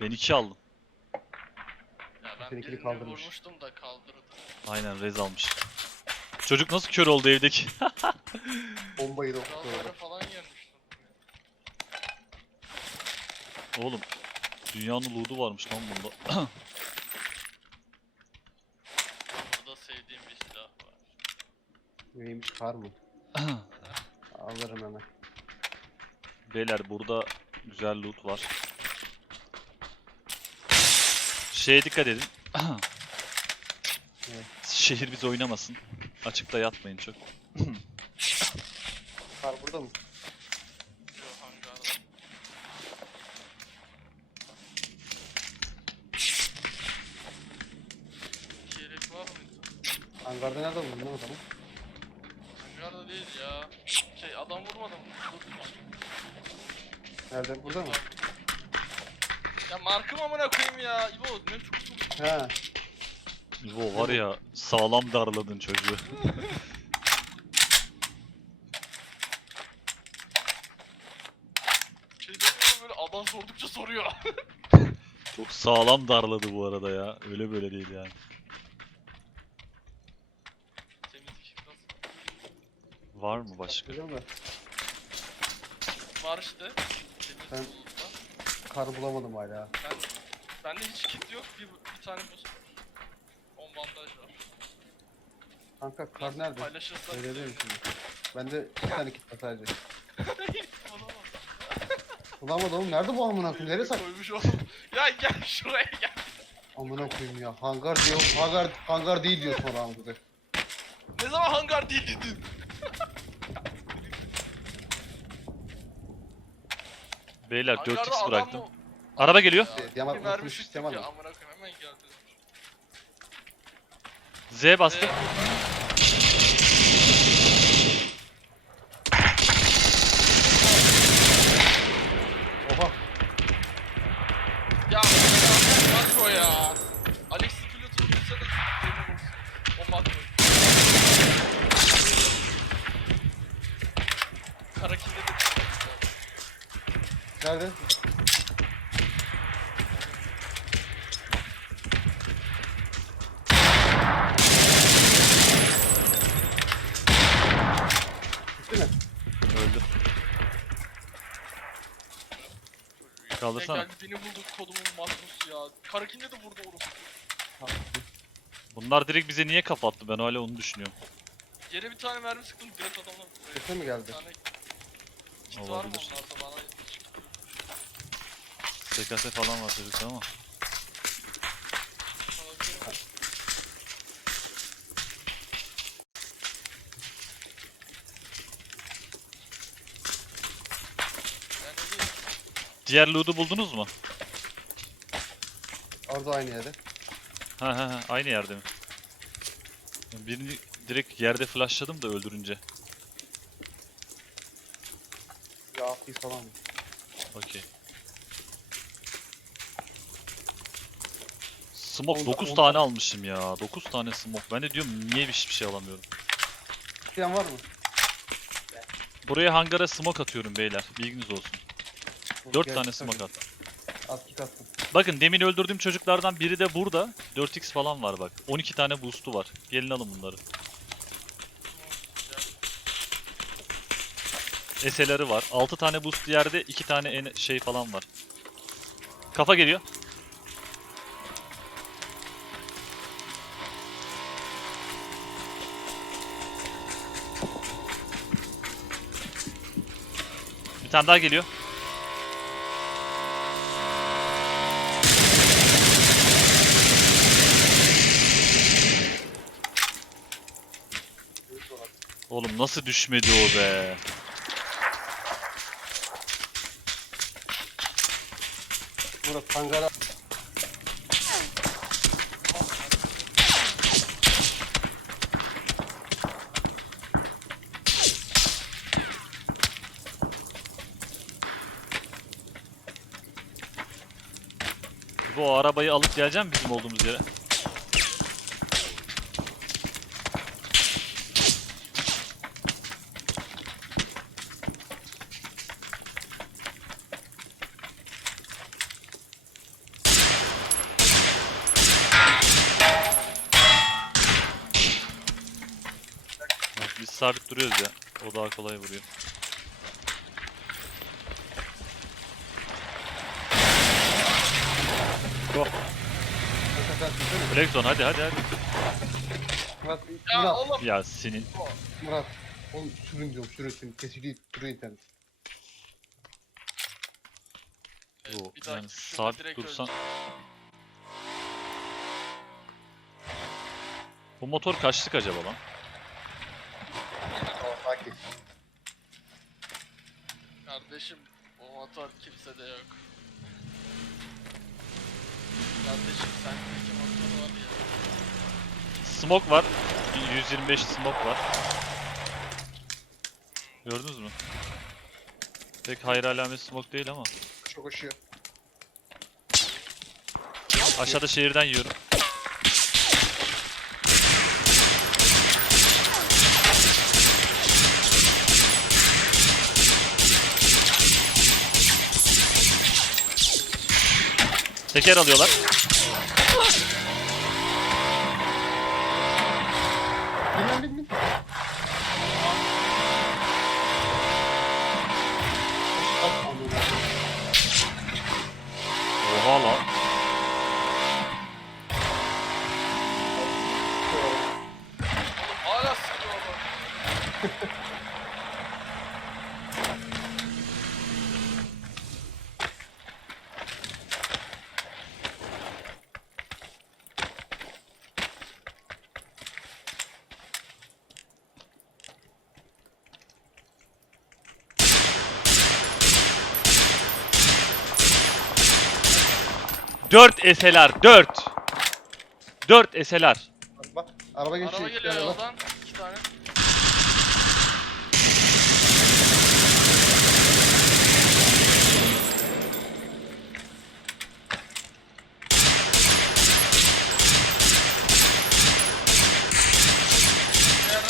Ben iki aldım. Ya ben Seninkini birini kaldırmış. vurmuştum da kaldırdı. Aynen rez almış. Çocuk nasıl kör oldu evdeki? Bombayı da Gazlara okutuyor. falan gelmiştim. Oğlum dünyanın loot'u varmış lan bunda. Burada sevdiğim bir silah var. Neymiş kar mı? Alırım hemen. Beyler burada güzel loot var. Şeye dikkat edin. Evet. Şehir bizi oynamasın. Açıkta yatmayın çok. Kar burada mı? Hangarda nerede buldun lan adamı? Değil ya. Şey adam vurmadım. Nerede? Burada mı? Ya markım amına koyayım ya. İbo ne çok çok. He. İbo var ya sağlam darladın çocuğu. Şey demiyorum böyle adam sordukça soruyor. Çok sağlam darladı bu arada ya. Öyle böyle değil yani. Temizlik nasıl? Var mı başka? Da Var işte. Ben- kar bulamadım hala. Ben, bende hiç kit yok. Bir, bir tane boost var. 10 bandaj var. Kanka kar nerede? Paylaşırsak Söyleyebilir misin? Bende iki tane kit var sadece. Olamaz. Bulamadım oğlum. Nerede bu amına koyayım? Nereye sak? Koymuş oğlum. Ya gel şuraya gel. Amına koyayım ya. Hangar diyor. Hangar, hangar değil diyor sonra amına koyayım. Ne zaman hangar değil dedin? Beyler Hangarda 4x adam bıraktım. mı- Araba geliyor. Bir Yaman mermi unutmuş sistem ya aldım. amına koyayım hemen geldi. Z bastım. Oha. Ya makro ya. Alex pilot vurduysa da beni vursun. O makro. Karakinde de Mi? Öldü. Kaldırsana. geldi beni buldu kodumun makrosu ya. Karakinde de vurdu oğlum. Bunlar direkt bize niye kafa attı ben hala onu düşünüyorum. Yere bir tane mermi sıktım direkt adamlar buraya. Bitti mi Bir geldi? tane kit var mı Olabilir. onlarda bana SKS falan var çocukta ama. Diğer loot'u buldunuz mu? Orada aynı yerde. Ha ha ha aynı yerde mi? Birini direkt yerde flashladım da öldürünce. Ya falan? Okey. Smoke Onda- 9 onda- tane almışım ya. 9 tane smoke. Ben de diyorum niye hiçbir şey alamıyorum. İsteyen var mı? Buraya hangara smoke atıyorum beyler. Bilginiz olsun. 4 Gel, tane smoke attım. Kit attım. Bakın demin öldürdüğüm çocuklardan biri de burada. 4x falan var bak. 12 tane boost'u var. Gelin alın bunları. SL'leri var. 6 tane boost yerde 2 tane en şey falan var. Kafa geliyor. Tane daha geliyor. Oğlum nasıl düşmedi o be? Murat hangara arabayı alıp geleceğim bizim olduğumuz yere. Bak, biz sabit duruyoruz ya. O daha kolay vuruyor. Go. Black Zone hadi hadi hadi. Murat, Ya Murat, oğlum. Ya senin Murat. Oğlum sürün diyorum sürün sürün. Kesiliyor duruyor internet. Bu. bir dahaki Yani şurada sabit direkt dursan. Bu motor kaçlık acaba lan? Tamam sakin. Kardeşim o motor kimsede yok. Kardeşim sendeki motor var ya. Smoke var. 125 smoke var. Gördünüz mü? Pek hayır alamet smoke değil ama. Çok aşıyor. Aşağıda şehirden yiyorum. Teker alıyorlar. Bin. 4 SLR 4. 4 SLR. Araba, araba geçiyor. Araba geliyor araba. yoldan. 2 tane.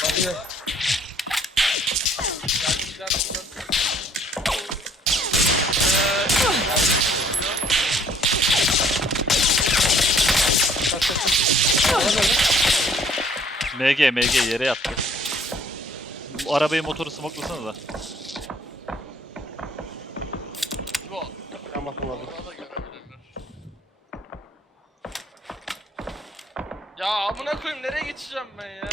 Kapıya. MG MG yere yattı. Bu arabayı motoru smoklasana da. Bu. Ben bakmadım. Orada da görebilirler. Ya amına koyayım nereye geçeceğim ben ya?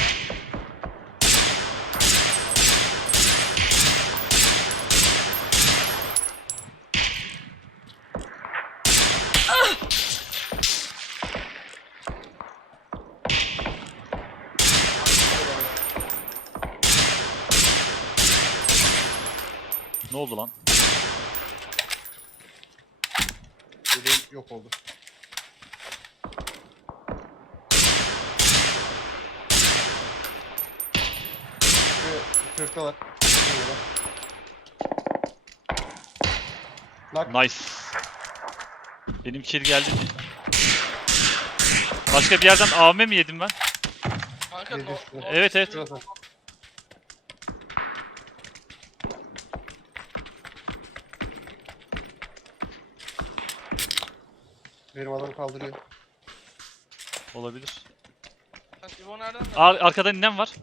Ne oldu lan? Dediğim yok oldu. Kırktalar. Nak. Nice. Benim kill geldi mi? Başka bir yerden AVM mi yedim ben? Kanka no- Evet, evet. Şurası. Benim adam kaldırıyor. Olabilir. İbo nereden geldin? Ar arkadan inen var.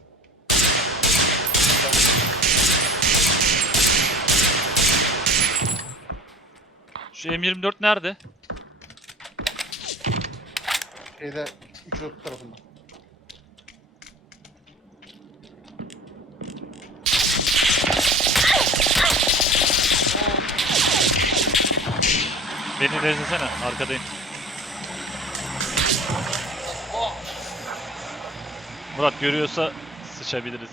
Şu M24 nerede? Şeyde 330 tarafında. Beni rezlesene arkadayım. Murat görüyorsa sıçabiliriz.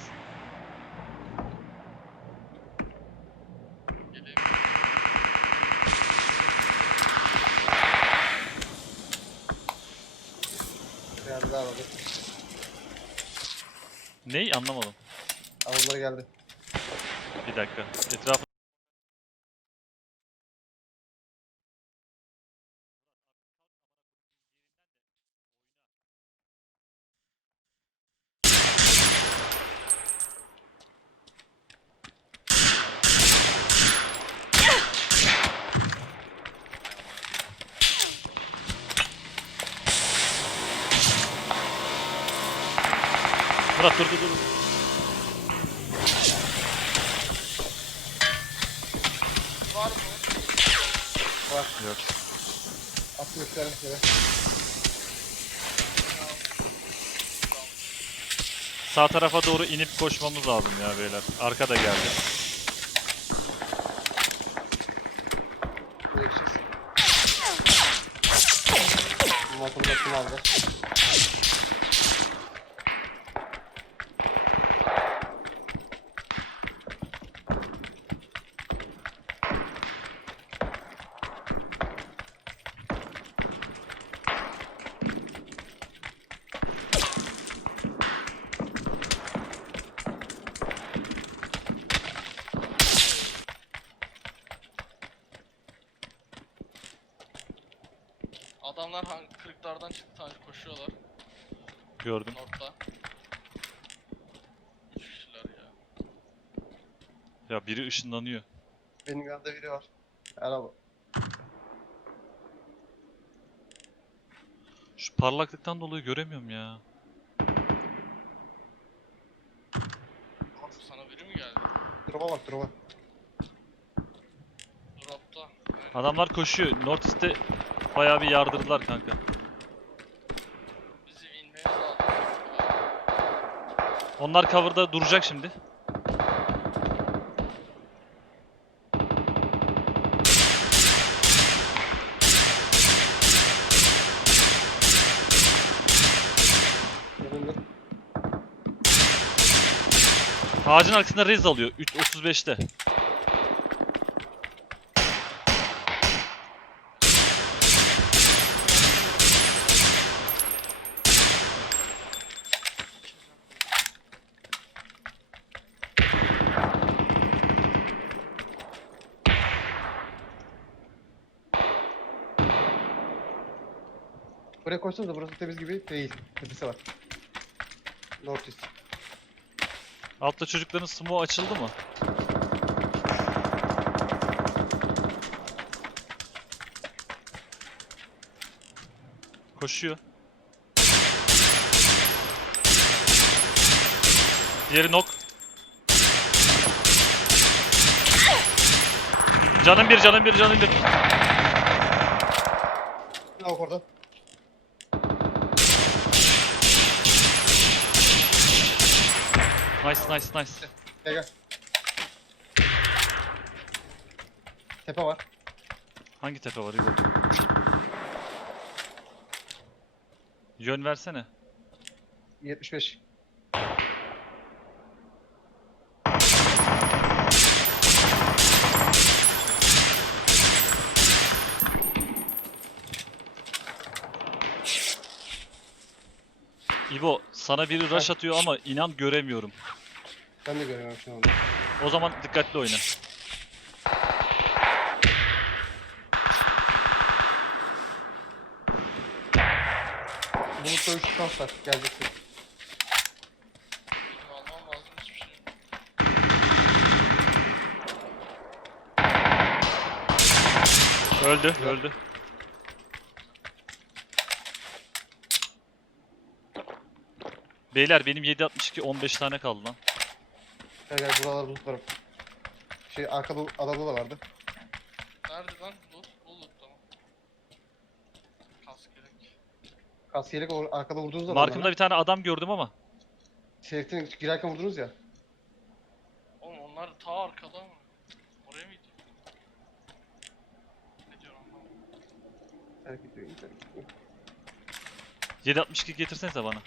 Geldi. Ney anlamadım. Adamları geldi. Bir dakika. Etrafı Murat dur dur dur. Var mı? Var. Yok. At gösterim şöyle. Sağ tarafa doğru inip koşmamız lazım ya beyler. Arka da geldi. Direksiz. Bu motoru da kullandı. Adamlar hangi kırıklardan çıktı hani koşuyorlar. Gördüm. North'ta. Üç kişiler ya. Ya biri ışınlanıyor. Benim yanında biri var. Araba. Şu parlaklıktan dolayı göremiyorum ya. Sana biri mi geldi? Drop'a bak drop'a. Drop'ta. Aynen. Adamlar koşuyor. North East'te bayağı bir yardırdılar kanka. Bizim inmemiz lazım. Onlar cover'da duracak şimdi. Yanında. Ağacın arkasında rez alıyor. 3 35'te. Buraya koşsanıza burası temiz gibi değil. Tepesi var. North East. Altta çocukların smoke açıldı mı? Koşuyor. Diğeri nok. Canım bir, canım bir, canım bir. Ne bak orada? Nice, nice, nice. Gel gel. Tepe var. Hangi tepe var Igor? Yön versene. 75. İbo, sana biri rush atıyor ama inan göremiyorum. Ben de şu an. O zaman dikkatli oyna. Bulut'ta 3 şans var. Geleceksin. Almam lazım hiçbir şey. Öldü, öldü. Beyler benim 762 15 tane kaldı lan. Gel gel buralar bulut var. Şey arkada adamda da vardı. Nerede lan? Loot. Bulduk tamam. Kas gerek. Kas yelek arkada vurduğunuz zaman. Markımda bir tane adam gördüm ama. Şeriften girerken vurdunuz ya. Oğlum onlar ta arkada mı? Oraya mı gidiyor? Ne diyorsun anlamadım. Terk ediyor. terk ediyor. 762 getirsenize bana.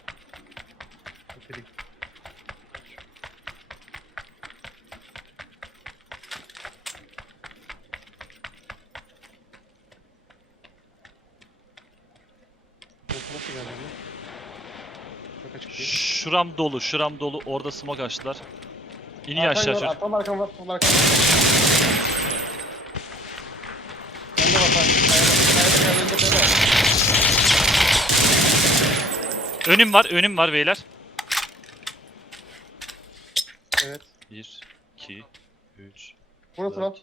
Nasıl geldi bu? Çok açık değil. Şuram dolu, şuram dolu. Orada smoke açtılar. İniyor Arkan aşağı var, çocuk. Tam arkam var, tam arkam var. Bende var, bak. Kayada, kayada, kayada, önde kayada var. Önüm var, önüm var beyler. Evet. 1, 2, 3, Burası lan.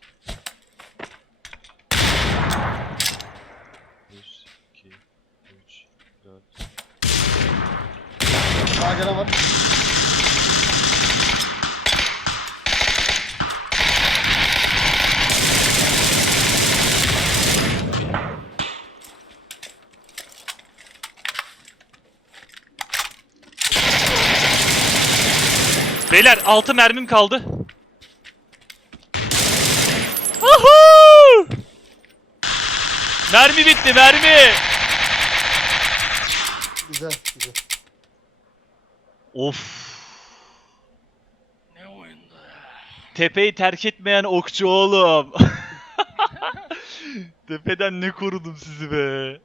Daha gelen var. Beyler 6 mermim kaldı. Uhu! Mermi bitti mermi. Of. Ne oyundu Tepeyi terk etmeyen okçu oğlum. Tepeden ne korudum sizi be.